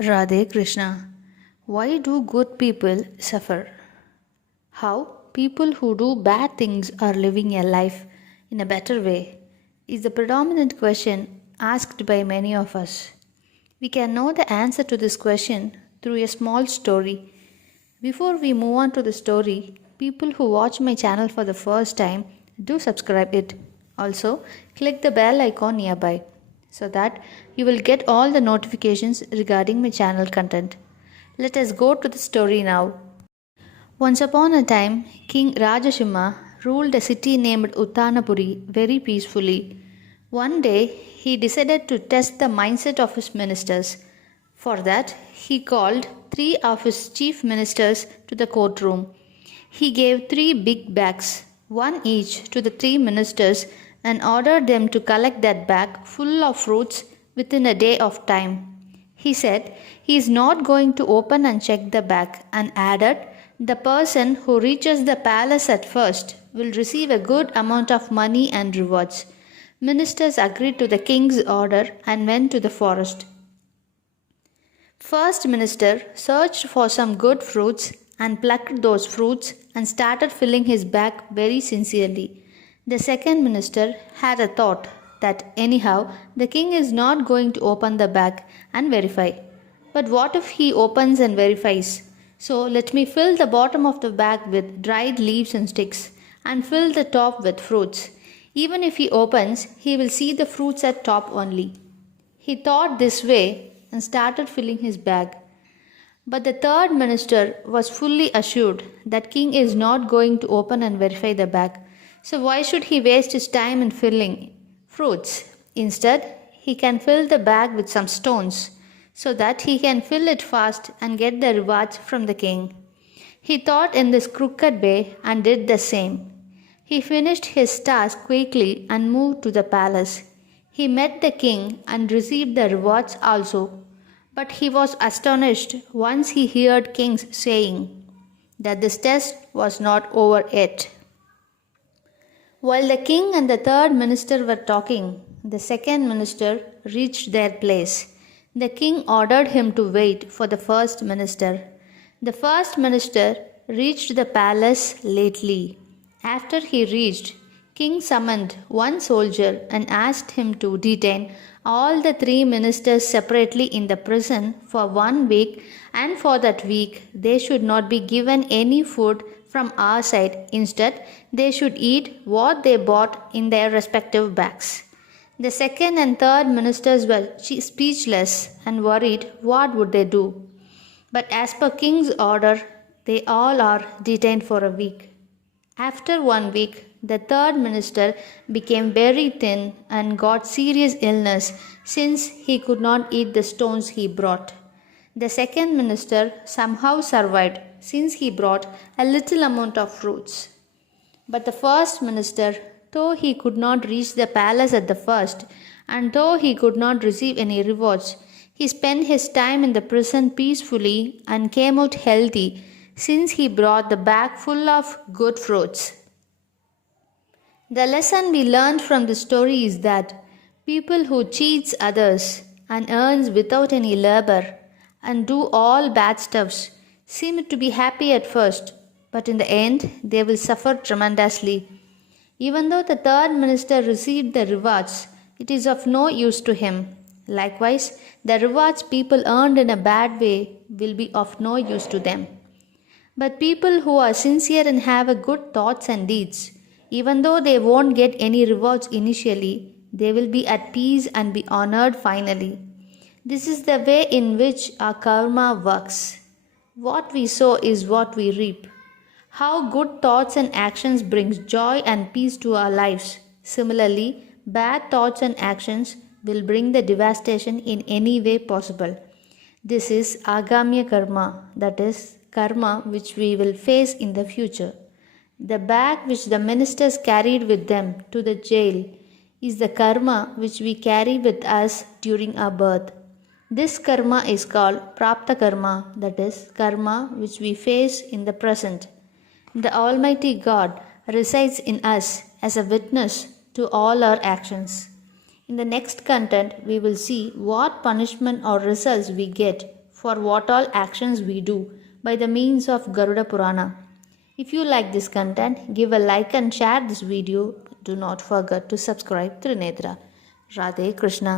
Radhe Krishna. Why do good people suffer? How people who do bad things are living a life in a better way is the predominant question asked by many of us. We can know the answer to this question through a small story. Before we move on to the story, people who watch my channel for the first time do subscribe it. Also, click the bell icon nearby so that you will get all the notifications regarding my channel content. Let us go to the story now. Once upon a time, King Rajasimha ruled a city named Uttanapuri very peacefully. One day, he decided to test the mindset of his ministers. For that, he called 3 of his chief ministers to the courtroom. He gave 3 big bags, one each to the 3 ministers, and ordered them to collect that bag full of fruits within a day of time. He said he is not going to open and check the bag, and added, the person who reaches the palace at first will receive a good amount of money and rewards. Ministers agreed to the king's order and went to the forest. First minister searched for some good fruits and plucked those fruits and started filling his bag very sincerely. The second minister had a thought that anyhow the king is not going to open the bag and verify. But what if he opens and verifies? So let me fill the bottom of the bag with dried leaves and sticks and fill the top with fruits. Even if he opens, he will see the fruits at top only. He thought this way and started filling his bag. But the third minister was fully assured that king is not going to open and verify the bag. So why should he waste his time in filling fruits? Instead, he can fill the bag with some stones so that he can fill it fast and get the rewards from the king. He thought in this crooked way and did the same. He finished his task quickly and moved to the palace. He met the king and received the rewards also. But he was astonished once he heard kings saying that this test was not over yet. While the king and the third minister were talking, the second minister reached their place. The king ordered him to wait for the first minister. The first minister reached the palace lately. After he reached, king summoned one soldier and asked him to detain all the 3 ministers separately in the prison for 1 week, and for that week they should not be given any food from our side. Instead, they should eat what they bought in their respective bags. The second and third ministers were speechless and worried what would they do. But as per king's order, they all are detained for a week. After 1 week, the third minister became very thin and got serious illness since he could not eat the stones he brought. The second minister somehow survived since he brought a little amount of fruits. But the first minister, though he could not reach the palace at the first, and though he could not receive any rewards, he spent his time in the prison peacefully and came out healthy since he brought the bag full of good fruits. The lesson we learned from this story is that people who cheats others and earns without any labor and do all bad stuffs seem to be happy at first, but in the end they will suffer tremendously. Even though the third minister received the rewards, it is of no use to him. Likewise, the rewards people earned in a bad way will be of no use to them. But people who are sincere and have a good thoughts and deeds, even though they won't get any rewards initially, they will be at peace and be honored finally. This is the way in which our karma works. What we sow is what we reap. How good thoughts and actions brings joy and peace to our lives. Similarly, bad thoughts and actions will bring the devastation in any way possible. This is agamya karma, that is, karma which we will face in the future. The bag which the ministers carried with them to the jail is the karma which we carry with us during our birth. This karma is called prapta karma, that is, karma which we face in the present. The Almighty God resides in us as a witness to all our actions. In the next content, we will see what punishment or results we get for what all actions we do by the means of Garuda Purana. If you like this content, give a like and share this video. Do not forget to subscribe Trinetra. Radhe Krishna.